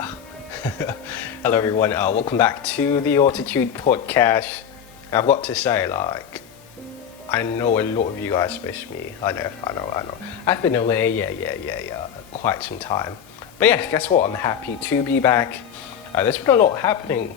Hello everyone, welcome back to the Altitude podcast. I've got to say, I know a lot of you guys miss me. I know. I've been away, quite some time. But yeah, guess what? I'm happy to be back. There's been a lot happening.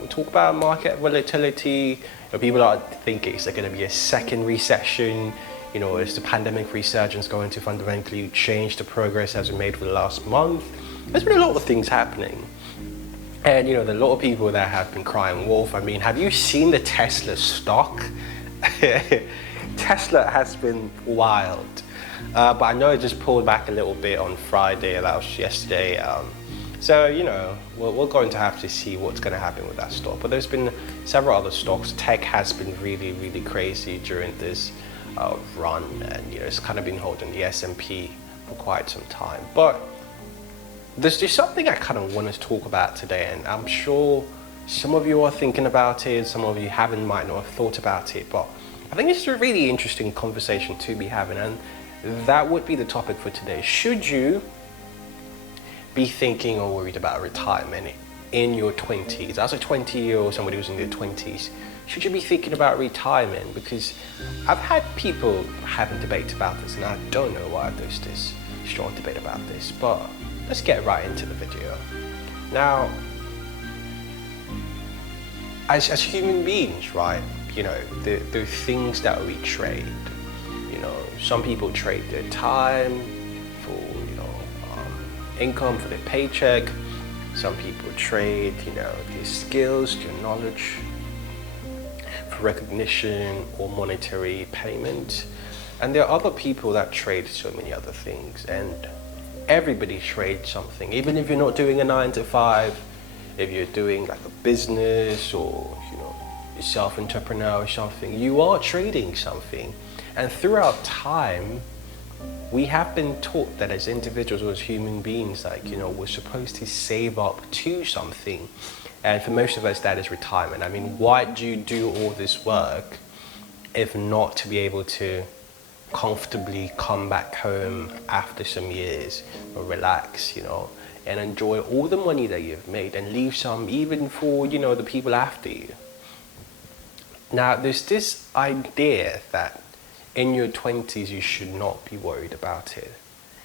We talk about market volatility. People are thinking is there going to be a second recession? Is the pandemic resurgence going to fundamentally change the progress as we made for the last month? There's been a lot of things happening. And there are a lot of people that have been crying wolf. I mean, have you seen the Tesla stock? Tesla has been wild. But I know it just pulled back a little bit on Friday, that was yesterday. So, we're going to have to see what's going to happen with that stock. But there's been several other stocks. Tech has been really, really crazy during this run. And, it's kind of been holding the S&P for quite some time. But there's just something I kind of want to talk about today, and I'm sure some of you are thinking about it, some of you might not have thought about it, but I think it's a really interesting conversation to be having, and that would be the topic for today. Should you be thinking or worried about retirement in your 20s? As a 20-year-old, somebody who's in their 20s, should you be thinking about retirement? Because I've had people having debate about this, and I don't know why there's this strong debate about this, but let's get right into the video. Now, as human beings, right, the things that we trade, some people trade their time for, income, for their paycheck. Some people trade, their skills, their knowledge for recognition or monetary payment. And there are other people that trade so many other things, and everybody trades something. Even if you're not doing a 9 to 5, if you're doing like a business or a self-entrepreneur or something, you are trading something. And throughout time, we have been taught that as individuals or as human beings, we're supposed to save up to something. And for most of us, that is retirement. I mean, why do you do all this work if not to be able to comfortably come back home after some years or relax, and enjoy all the money that you've made and leave some even for, the people after you? Now, there's this idea that in your 20s you should not be worried about it.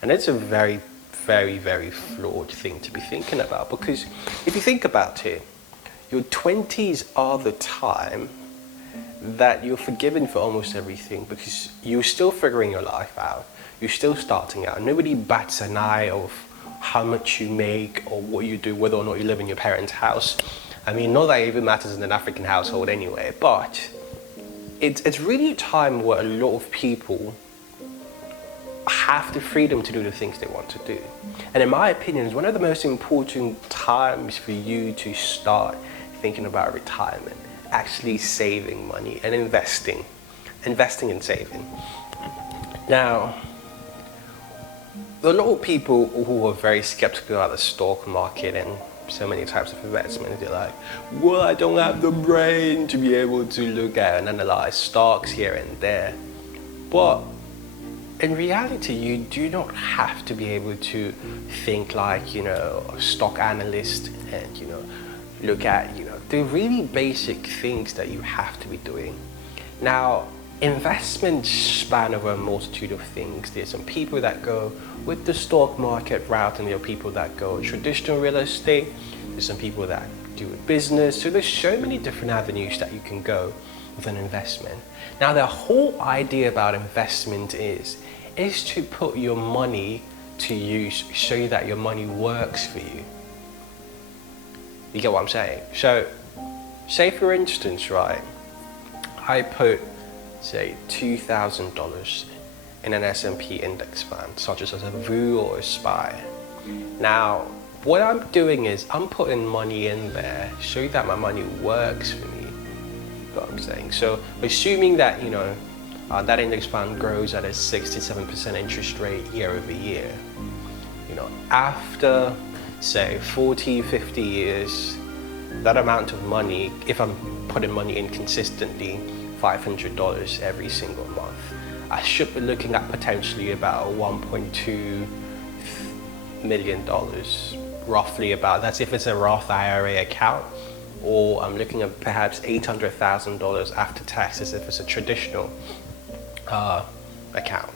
And it's a very, very, very flawed thing to be thinking about, because if you think about it, your 20s are the time that you're forgiven for almost everything, because you're still figuring your life out. You're still starting out. Nobody bats an eye of how much you make or what you do, whether or not you live in your parents' house. I mean, not that it even matters in an African household anyway, but it's really a time where a lot of people have the freedom to do the things they want to do. And in my opinion, it's one of the most important times for you to start thinking about retirement. Actually saving money and investing and saving. Now, there are a lot of people who are very skeptical about the stock market and so many types of investment. They're like, well, I don't have the brain to be able to look at and analyze stocks here and there. But in reality, you do not have to be able to think like, a stock analyst and, look at, the really basic things that you have to be doing. Now, investments span over a multitude of things. There's some people that go with the stock market route, and there are people that go traditional real estate. There's some people that do a business. So there's so many different avenues that you can go with an investment. Now, the whole idea about investment is to put your money to use so that your money works for you. You get what I'm saying? So, say for instance, right, I put, say, $2,000 in an S&P index fund, such as a VU or a SPY. Now, what I'm doing is I'm putting money in there so that my money works for me. You know what I'm saying? So, assuming that, that index fund grows at a 6 to 7% interest rate year over year, after say 40, 50 years, that amount of money, if I'm putting money in consistently, $500 every single month, I should be looking at potentially about $1.2 million roughly about, that's if it's a Roth IRA account, or I'm looking at perhaps $800,000 after taxes if it's a traditional account.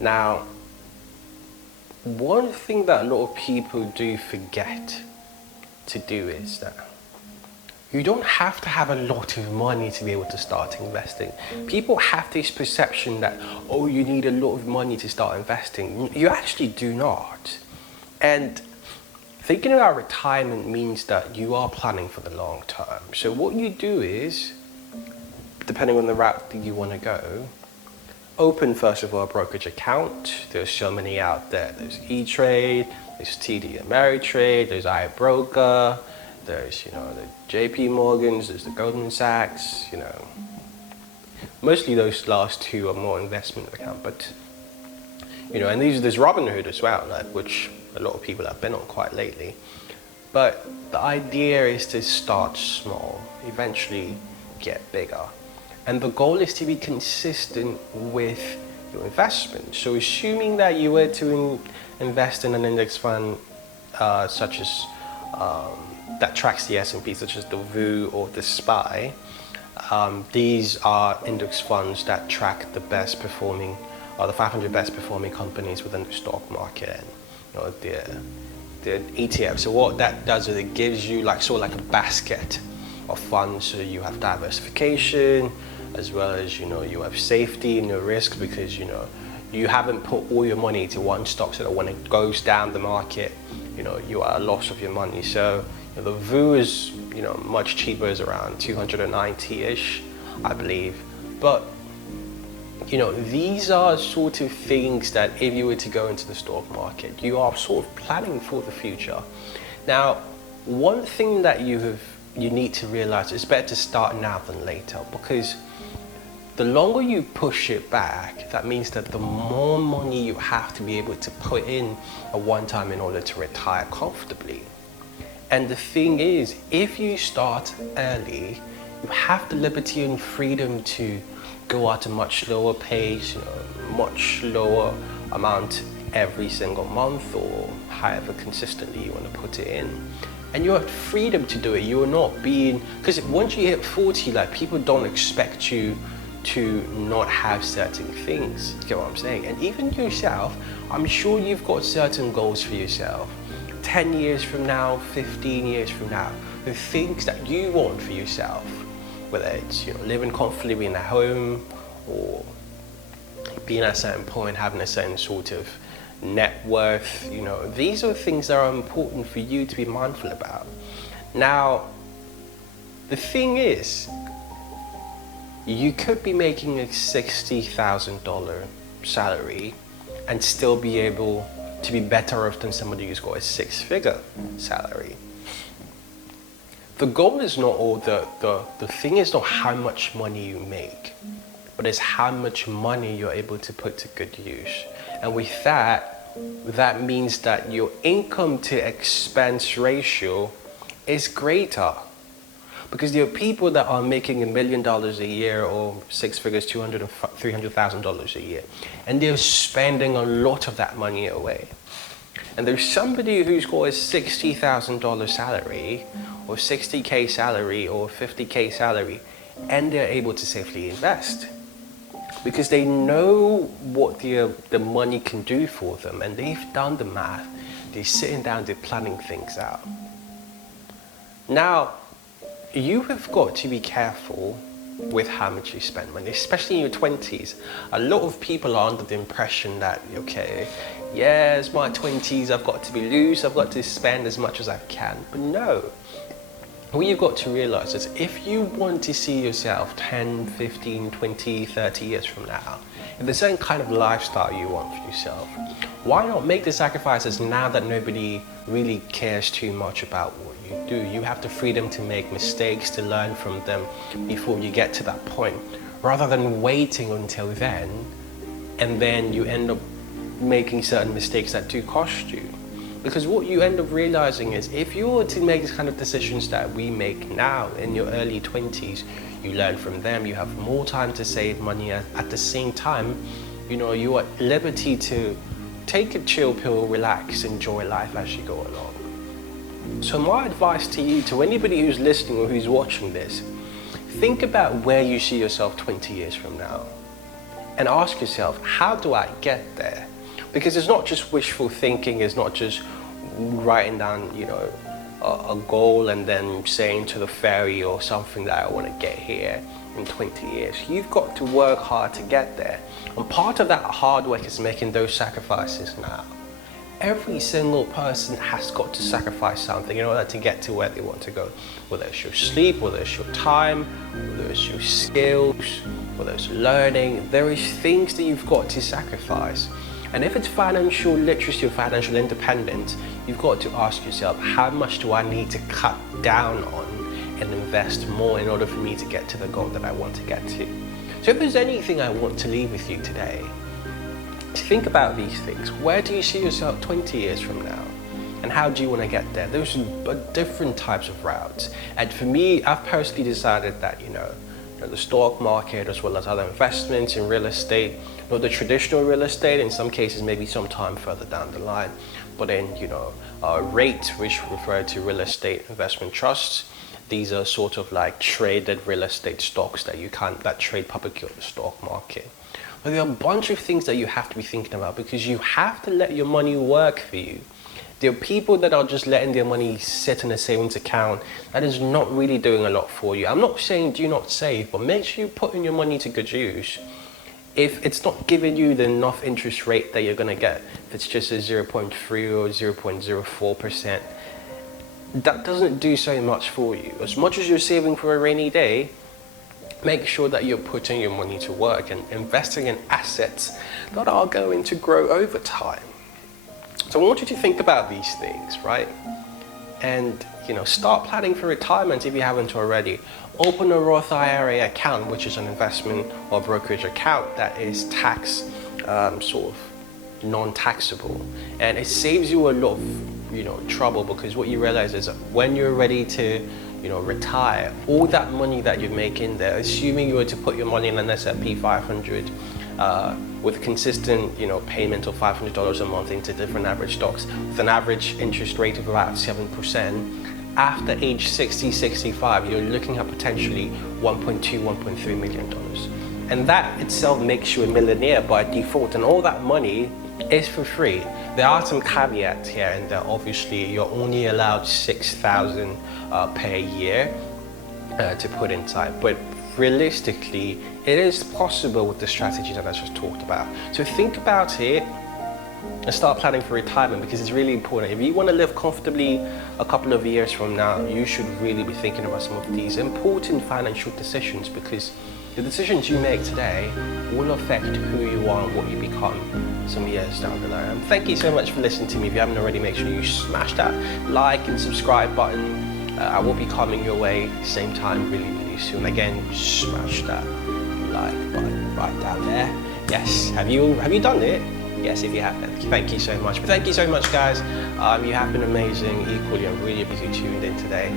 Now, one thing that a lot of people do forget to do is that you don't have to have a lot of money to be able to start investing. People have this perception that, oh, you need a lot of money to start investing. You actually do not. And thinking about retirement means that you are planning for the long term. So what you do is, depending on the route that you want to go, open first of all a brokerage account. There's so many out there. There's E-Trade, there's TD Ameritrade, there's iBroker, there's, you know, the JP Morgans, there's the Goldman Sachs, you know. Mostly those last two are more investment account, but, you know, and there's Robinhood as well, like, which a lot of people have been on quite lately. But the idea is to start small, eventually get bigger. And the goal is to be consistent with your investment. So assuming that you were to invest in an index fund such as that tracks the S&P, such as the VU or the SPY, these are index funds that track the best performing, or the 500 best performing companies within the stock market, and, you know, the ETF. So what that does is it gives you like sort of like a basket of funds. So you have diversification, as well as, you know, you have safety and no risk, because, you know, you haven't put all your money into one stock so that when it goes down the market, you know, you are at a loss of your money. So, you know, the VU is, you know, much cheaper, is around 290-ish, I believe. But, you know, these are sort of things that if you were to go into the stock market, you are sort of planning for the future. Now, one thing that you need to realize is better to start now than later, because the longer you push it back, that means that the more money you have to be able to put in at one time in order to retire comfortably. And the thing is, if you start early, you have the liberty and freedom to go at a much slower pace, you know, much lower amount every single month, or however consistently you want to put it in. And you have freedom to do it. You are not being, because once you hit 40, like, people don't expect you to not have certain things. You get what I'm saying? And even yourself, I'm sure you've got certain goals for yourself. 10 years from now, 15 years from now, the things that you want for yourself, whether it's, you know, living comfortably in a home, or being at a certain point, having a certain sort of net worth, you know, these are things that are important for you to be mindful about. Now, the thing is, you could be making a $60,000 salary and still be able to be better off than somebody who's got a six-figure salary. The goal is not, or the thing is not how much money you make, but it's how much money you're able to put to good use. And with that, that means that your income to expense ratio is greater. Because there are people that are making $1 million a year, or six figures, $200,000 and $300,000 a year, and they're spending a lot of that money away. And there's somebody who's got a $60,000 salary, or 60K salary, or 50K salary, and they're able to safely invest. Because they know what the money can do for them, and they've done the math. They're sitting down, they're planning things out. Now, you have got to be careful with how much you spend money, especially in your 20s. A lot of people are under the impression that, okay, yeah, it's my 20s, I've got to be loose, I've got to spend as much as I can. But no, what you've got to realize is, if you want to see yourself 10, 15, 20, 30 years from now, if there's a certain kind of lifestyle you want for yourself, why not make the sacrifices now that nobody really cares too much about what you do? You have the freedom to make mistakes, to learn from them before you get to that point, rather than waiting until then, and then you end up making certain mistakes that do cost you. Because what you end up realizing is if you were to make the kind of decisions that we make now in your early 20s, you learn from them, you have more time to save money. At the same time, you know, you are at liberty to take a chill pill, relax, enjoy life as you go along. So my advice to you, to anybody who's listening or who's watching this, think about where you see yourself 20 years from now and ask yourself, how do I get there? Because it's not just wishful thinking, it's not just writing down, you know, a goal and then saying to the fairy or something that I want to get here in 20 years. You've got to work hard to get there. And part of that hard work is making those sacrifices now. Every single person has got to sacrifice something in order to get to where they want to go. Whether it's your sleep, whether it's your time, whether it's your skills, whether it's learning, there is things that you've got to sacrifice. And if it's financial literacy or financial independence, you've got to ask yourself, how much do I need to cut down on and invest more in order for me to get to the goal that I want to get to? So if there's anything I want to leave with you today, think about these things. Where do you see yourself 20 years from now? And how do you want to get there? There's different types of routes. And for me, I've personally decided that, you know, the stock market as well as other investments in real estate, not the traditional real estate, in some cases maybe sometime further down the line, but then, you know, REIT, which refer to real estate investment trusts. These are sort of like traded real estate stocks that trade publicly on the stock market. But there are a bunch of things that you have to be thinking about, because you have to let your money work for you. There are people that are just letting their money sit in a savings account that is not really doing a lot for you. I'm not saying do not save, but make sure you put in your money to good use. If it's not giving you the enough interest rate that you're going to get, if it's just a 0.3 or 0.04%, that doesn't do so much for you. As much as you're saving for a rainy day, make sure that you're putting your money to work and investing in assets that are going to grow over time. So I want you to think about these things, right? And, you know, start planning for retirement if you haven't already. Open a Roth IRA account, which is an investment or brokerage account that is sort of non-taxable. And it saves you a lot of, you know, trouble, because what you realize is that when you're ready to, you know, retire, all that money that you're making there, assuming you were to put your money in an S&P 500 with consistent, you know, payment of $500 a month into different average stocks, with an average interest rate of about 7%, after age 60, 65, you're looking at potentially $1.2, $1.3 million. And that itself makes you a millionaire by default, and all that money is for free. There are some caveats here, and obviously you're only allowed $6,000 per year to put inside, but realistically it is possible with the strategy that I just talked about. So think about it and start planning for retirement, because it's really important. If you want to live comfortably a couple of years from now, you should really be thinking about some of these important financial decisions, because the decisions you make today will affect who you are and what you become some years down the line. Thank you so much for listening to me. If you haven't already, make sure you smash that like and subscribe button. I will be coming your way same time really soon. Again, smash that like button right down there. Yes, have you done it? Yes, if you have, thank you so much. Thank you so much, guys. You have been amazing. Equally, I'm really busy tuned in today.